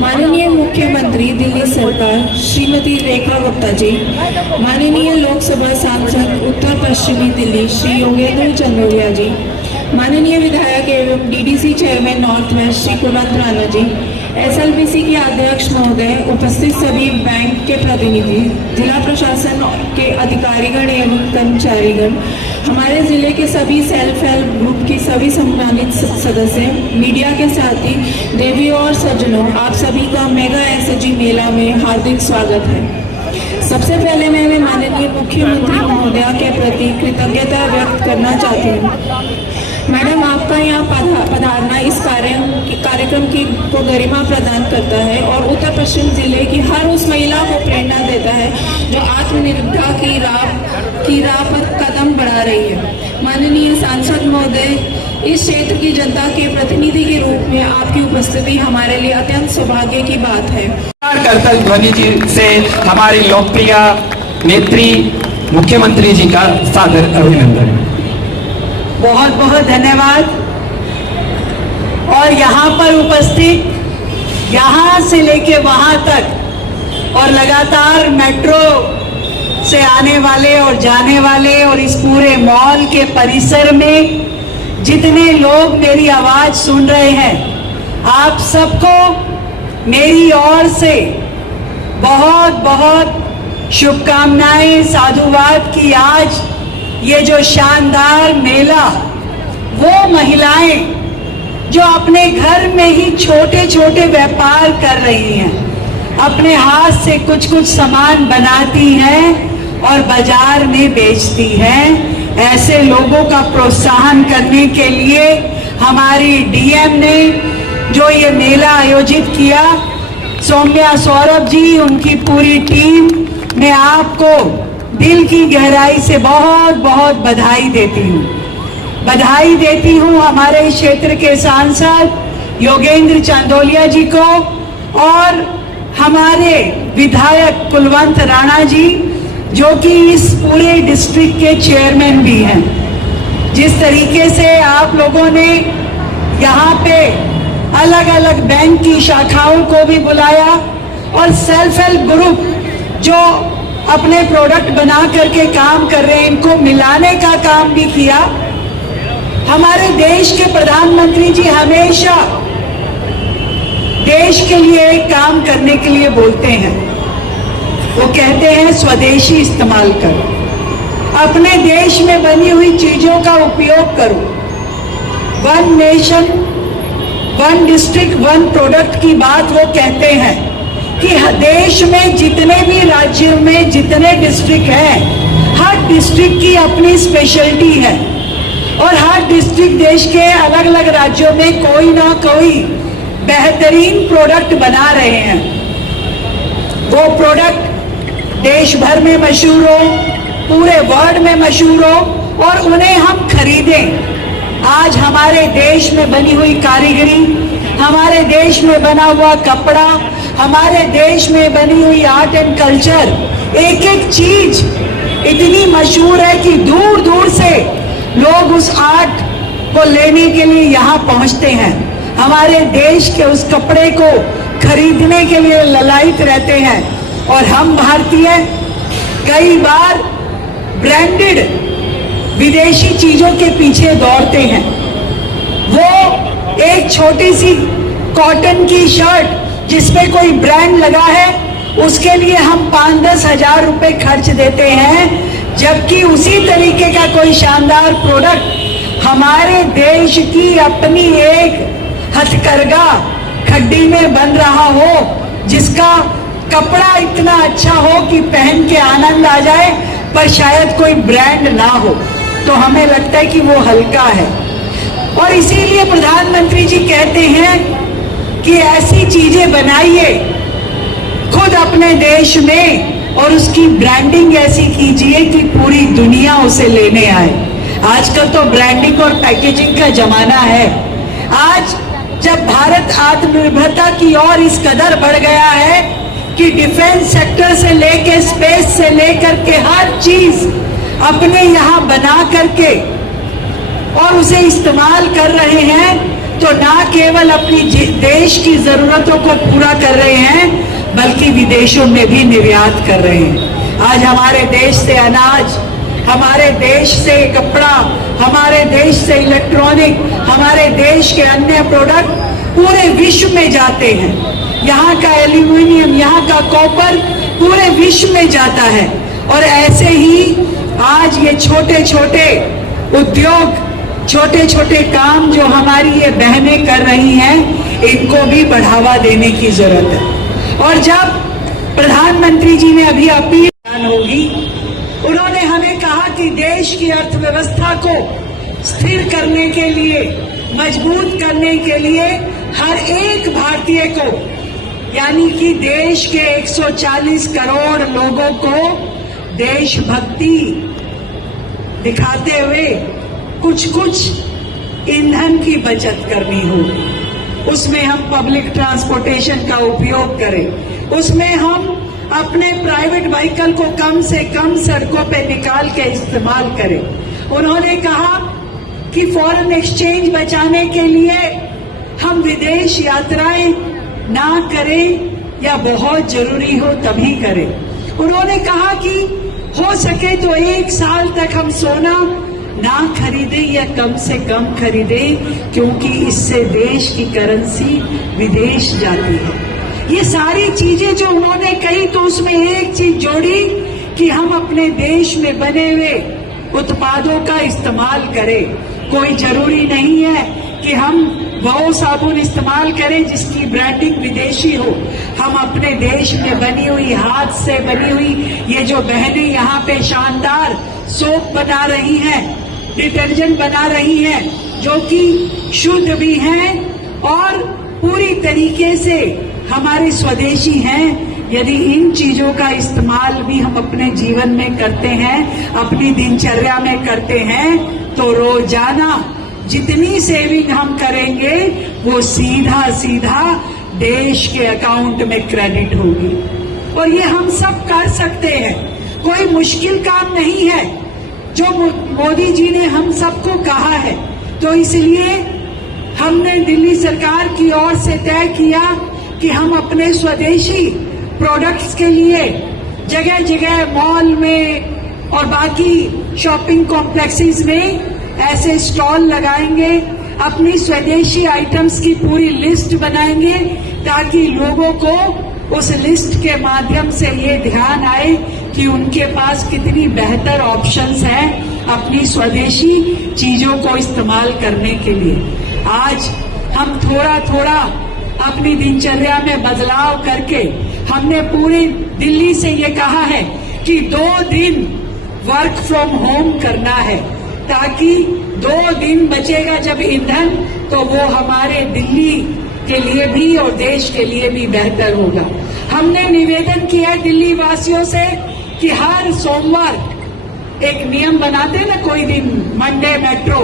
माननीय मुख्यमंत्री दिल्ली सरकार श्रीमती रेखा गुप्ता जी, माननीय लोकसभा सांसद उत्तर पश्चिमी दिल्ली श्री योगेंद्र चंदोलिया जी, माननीय विधायक एवं DDC chairman north west Shri Kulwant Rana ji, SLBC के अध्यक्ष महोदय, उपस्थित सभी बैंक के प्रतिनिधि, जिला प्रशासन के अधिकारीगण एवं कर्मचारीगण, हमारे जिले के सभी सेल्फ हेल्प ग्रुप की सभी सम्मानित सदस्य, मीडिया के साथी, देवियों और सज्जनों, आप सभी का मेगा एसएचजी मेला में हार्दिक स्वागत है। सबसे पहले मैं माननीय मुख्यमंत्री महोदया के प्रति कृतज्ञता व्यक्त करना चाहती हूँ। मैडम, आपका यहाँ पधारना इस कार्यक्रम को गरिमा प्रदान करता है और उत्तर पश्चिम जिले की हर उस महिला को प्रेरणा देता है जो आत्मनिर्भरता की राह पर कदम बढ़ा रही है। माननीय सांसद महोदय, इस क्षेत्र की जनता के प्रतिनिधि के रूप में आपकी उपस्थिति हमारे लिए अत्यंत सौभाग्य की बात है। कर्तव्य ध्वनि जी से हमारी लोकप्रिय नेत्री मुख्यमंत्री जी का सादर अभिनंदन। बहुत बहुत धन्यवाद। और यहाँ पर उपस्थित, यहाँ से लेके वहाँ तक और लगातार मेट्रो से आने वाले और जाने वाले और इस पूरे मॉल के परिसर में जितने लोग मेरी आवाज सुन रहे हैं, आप सबको मेरी ओर से बहुत बहुत शुभकामनाएं, साधुवाद की आज ये जो शानदार मेला, वो महिलाएं जो अपने घर में ही छोटे छोटे व्यापार कर रही हैं, अपने हाथ से कुछ कुछ सामान बनाती हैं और बाजार में बेचती हैं, ऐसे लोगों का प्रोत्साहन करने के लिए हमारी डीएम ने जो ये मेला आयोजित किया, सौम्या सौरभ जी, उनकी पूरी टीम, मैं आपको दिल की गहराई से बहुत बहुत बधाई देती हूँ। बधाई देती हूँ हमारे क्षेत्र के सांसद योगेंद्र चंदोलिया जी को और हमारे विधायक कुलवंत राणा जी, जो कि इस पूरे डिस्ट्रिक्ट के चेयरमैन भी हैं। जिस तरीके से आप लोगों ने यहाँ पे अलग अलग बैंक की शाखाओं को भी बुलाया और सेल्फ हेल्प ग्रुप जो अपने प्रोडक्ट बना करके काम कर रहे हैं, इनको मिलाने का काम भी किया। हमारे देश के प्रधानमंत्री जी हमेशा देश के लिए एक काम करने के लिए बोलते हैं। वो कहते हैं स्वदेशी इस्तेमाल करो, अपने देश में बनी हुई चीजों का उपयोग करो। One nation one district one product की बात वो कहते हैं कि देश में जितने भी राज्यों में जितने डिस्ट्रिक्ट हैं, हर डिस्ट्रिक्ट की अपनी स्पेशलिटी है और हर डिस्ट्रिक्ट देश के अलग अलग राज्यों में कोई ना कोई बेहतरीन प्रोडक्ट बना रहे हैं। वो प्रोडक्ट देश भर में मशहूर हो, पूरे वर्ल्ड में मशहूर हो और उन्हें हम खरीदें। आज हमारे देश में बनी हुई कारीगरी, हमारे देश में बना हुआ कपड़ा, हमारे देश में बनी हुई आर्ट एंड कल्चर, एक एक चीज इतनी मशहूर है कि दूर दूर से लोग उस आर्ट को लेने के लिए यहाँ पहुँचते हैं। हमारे देश के उस कपड़े को खरीदने के लिए ललायित रहते हैं और हम भारतीय कई बार ब्रांडेड विदेशी चीजों के पीछे दौड़ते हैं। वो एक छोटी सी कॉटन की शर्ट जिसपे कोई ब्रांड लगा है, उसके लिए हम 5-10 हजार रुपए खर्च देते हैं, जबकि उसी तरीके का कोई शानदार प्रोडक्ट हमारे देश की अपनी एक हथकरघा खड्डी में बन रहा हो, जिसका कपड़ा इतना अच्छा हो कि पहन के आनंद आ जाए, पर शायद कोई ब्रांड ना हो, तो हमें लगता है कि वो हल्का है। और इसीलिए प्रधानमंत्री जी कहते हैं कि ऐसी चीजें बनाइए खुद अपने देश में और उसकी ब्रांडिंग ऐसी कीजिए कि पूरी दुनिया उसे लेने आए। आजकल तो ब्रांडिंग और पैकेजिंग का जमाना है। आज जब भारत आत्मनिर्भरता की ओर इस कदर बढ़ गया है कि डिफेंस सेक्टर से लेके स्पेस से लेकर के हर चीज अपने यहाँ बना करके और उसे इस्तेमाल कर रहे हैं, तो ना केवल अपनी देश की जरूरतों को पूरा कर रहे हैं बल्कि विदेशों में भी निर्यात कर रहे हैं। आज हमारे देश से अनाज, हमारे देश से कपड़ा, हमारे देश से इलेक्ट्रॉनिक, हमारे देश के अन्य प्रोडक्ट पूरे विश्व में जाते हैं। यहाँ का एल्यूमिनियम, यहाँ का कॉपर पूरे विश्व में जाता है। और ऐसे ही आज ये छोटे छोटे उद्योग, छोटे छोटे काम जो हमारी ये बहनें कर रही हैं, इनको भी बढ़ावा देने की जरूरत है। और जब प्रधानमंत्री जी ने अभी अपील होगी, उन्होंने हमें कहा कि देश की अर्थव्यवस्था को स्थिर करने के लिए, मजबूत करने के लिए हर एक भारतीय को, यानी कि देश के 140 करोड़ लोगों को देशभक्ति दिखाते हुए कुछ कुछ ईंधन की बचत करनी होगी। उसमें हम पब्लिक ट्रांसपोर्टेशन का उपयोग करें, उसमें हम अपने प्राइवेट व्हीकल को कम से कम सड़कों पे निकाल के इस्तेमाल करें। उन्होंने कहा कि फॉरेन एक्सचेंज बचाने के लिए हम विदेश यात्राएं ना करें या बहुत जरूरी हो तभी करें। उन्होंने कहा कि हो सके तो 1 साल तक हम सोना ना खरीदें या कम से कम खरीदें, क्योंकि इससे देश की करेंसी विदेश जाती है। ये सारी चीजें जो उन्होंने कही, तो उसमें एक चीज जोड़ी कि हम अपने देश में बने हुए उत्पादों का इस्तेमाल करें। कोई जरूरी नहीं है कि हम वो साबुन इस्तेमाल करें जिसकी ब्रांडिंग विदेशी हो। हम अपने देश में बनी हुई, हाथ से बनी हुई ये जो बहनें यहाँ पे शानदार सोप बना रही हैं, डिटर्जेंट बना रही हैं, जो कि शुद्ध भी हैं और पूरी तरीके से हमारे स्वदेशी हैं। यदि इन चीजों का इस्तेमाल भी हम अपने जीवन में करते हैं, अपनी दिनचर्या में करते हैं, तो रोजाना जितनी सेविंग हम करेंगे वो सीधा सीधा देश के अकाउंट में क्रेडिट होगी। और ये हम सब कर सकते हैं, कोई मुश्किल काम नहीं है जो मोदी जी ने हम सबको कहा है। तो इसलिए हमने दिल्ली सरकार की ओर से तय किया कि हम अपने स्वदेशी प्रोडक्ट्स के लिए जगह जगह मॉल में और बाकी शॉपिंग कॉम्प्लेक्सेस में ऐसे स्टॉल लगाएंगे, अपनी स्वदेशी आइटम्स की पूरी लिस्ट बनाएंगे, ताकि लोगों को उस लिस्ट के माध्यम से ये ध्यान आए कि उनके पास कितनी बेहतर ऑप्शंस हैं अपनी स्वदेशी चीजों को इस्तेमाल करने के लिए। आज हम थोड़ा थोड़ा अपनी दिनचर्या में बदलाव करके हमने पूरी दिल्ली से ये कहा है कि 2 दिन वर्क फ्रॉम होम करना है, ताकि 2 दिन बचेगा जब ईंधन, तो वो हमारे दिल्ली के लिए भी और देश के लिए भी बेहतर होगा। हमने निवेदन किया दिल्ली वासियों से कि हर सोमवार एक नियम बनाते ना, कोई दिन मंडे मेट्रो,